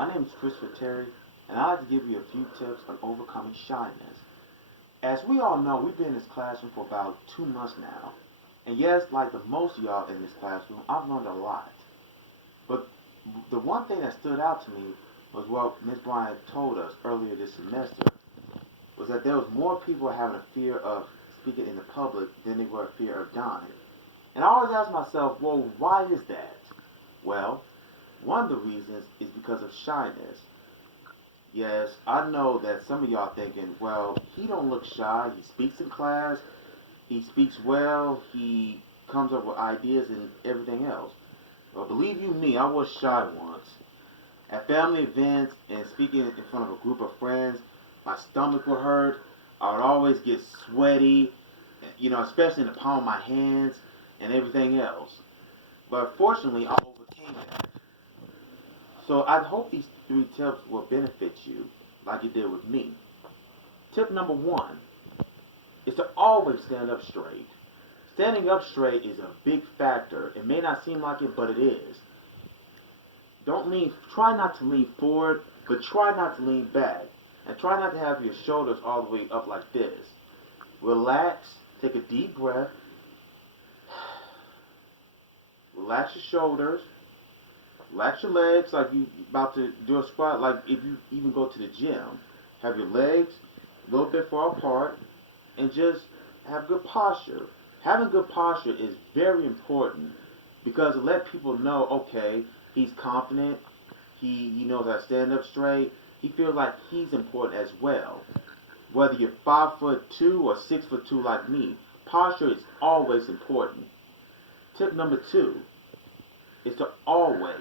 My name is Christopher Terry, and I'd like to give you a few tips on overcoming shyness. As we all know, we've been in this classroom for about 2 months now. And yes, like the most of y'all in this classroom, I've learned a lot. But the one thing that stood out to me was what Ms. Bryant told us earlier this semester, was that there was more people having a fear of speaking in the public than they were a fear of dying. And I always ask myself, well, why is that? Well, one of the reasons is because of shyness. Yes, I know that some of y'all thinking, well, he don't look shy. He speaks in class. He speaks well. He comes up with ideas and everything else. Well, believe you me, I was shy once. At family events and speaking in front of a group of friends, my stomach would hurt. I would always get sweaty, especially in the palm of my hands and everything else. But fortunately, I overcame that. So I hope these 3 tips will benefit you like it did with me. Tip number 1 is to always stand up straight. Standing up straight is a big factor. It may not seem like it, but it is. Try not to lean forward, but try not to lean back. And try not to have your shoulders all the way up like this. Relax, take a deep breath, relax your shoulders, relax your legs like you about to do a squat, like if you even go to the gym. Have your legs a little bit far apart and just have good posture. Having good posture is very important because it lets people know, okay, he's confident, he knows how to stand up straight, he feels like he's important as well. Whether you're 5'2" or 6'2" like me, posture is always important. Tip number 2 is to always,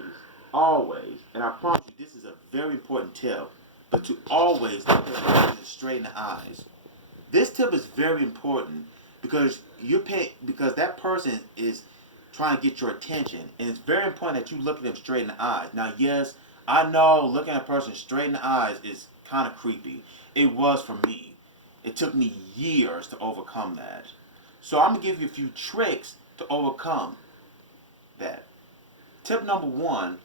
and I promise you this is a very important tip, but to always look at a person straight in the eyes. This tip is very important because because that person is trying to get your attention, and it's very important that you look at them straight in the eyes. Now, yes, I know looking at a person straight in the eyes is kind of creepy. It was for me. It took me years to overcome that. So I'm gonna give you a few tricks to overcome that. Tip number 1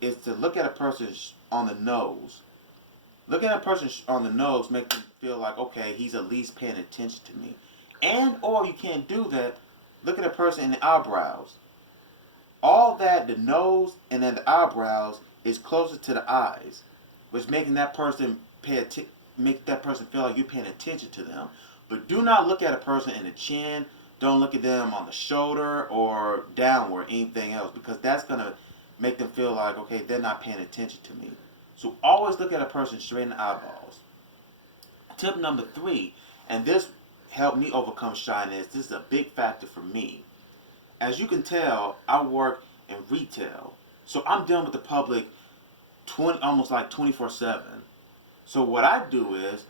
is to look at a person on the nose. Looking at a person on the nose makes them feel like, okay, he's at least paying attention to me. And or you can't do that, look at a person in the eyebrows. All that, the nose and then the eyebrows, is closer to the eyes, which making that person make that person feel like you're paying attention to them. But do not look at a person in the chin. Don't look at them on the shoulder or downward, anything else, because that's gonna make them feel like, okay, they're not paying attention to me. So always look at a person straight in the eyeballs. Tip number 3, and this helped me overcome shyness. This is a big factor for me. As you can tell, I work in retail, so I'm dealing with the public almost like 24/7. So what I do is,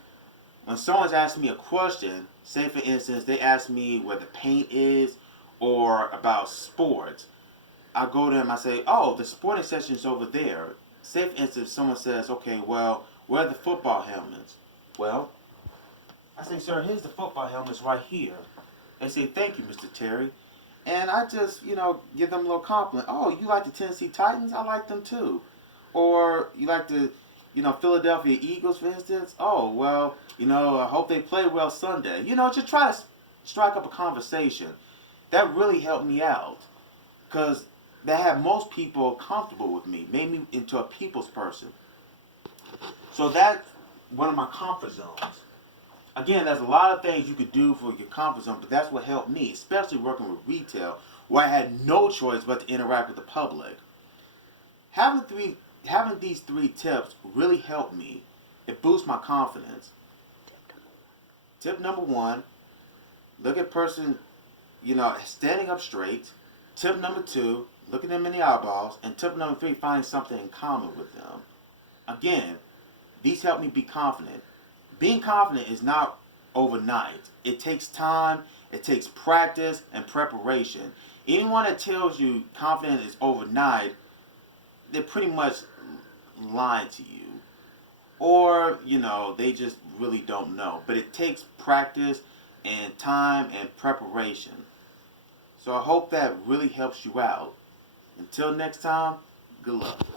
when someone's asking me a question, say for instance they ask me where the paint is or about sports, I go to them, I say, oh, the sporting section is over there. Say for instance someone says, okay, well, where are the football helmets? Well, I say, sir, here's the football helmets right here. They say, thank you, Mr. Terry. And I just, give them a little compliment. Oh, you like the Tennessee Titans? I like them too. Or you like the, Philadelphia Eagles, for instance? Oh, well, I hope they play well Sunday. Just try to strike up a conversation. That really helped me out. Because that had most people comfortable with me. Made me into a people's person. So that's one of my comfort zones. Again, there's a lot of things you could do for your comfort zone, but that's what helped me, especially working with retail, where I had no choice but to interact with the public. Having these 3 tips really helped me. It boosts my confidence. Tip number 1, look at person, standing up straight. Tip number 2, look at them in the eyeballs. And tip number 3, finding something in common with them. Again, these help me be confident. Being confident is not overnight. It takes time, it takes practice and preparation. Anyone that tells you confidence is overnight, they're pretty much lying to you. Or, they just really don't know. But it takes practice and time and preparation. So I hope that really helps you out. Until next time, good luck.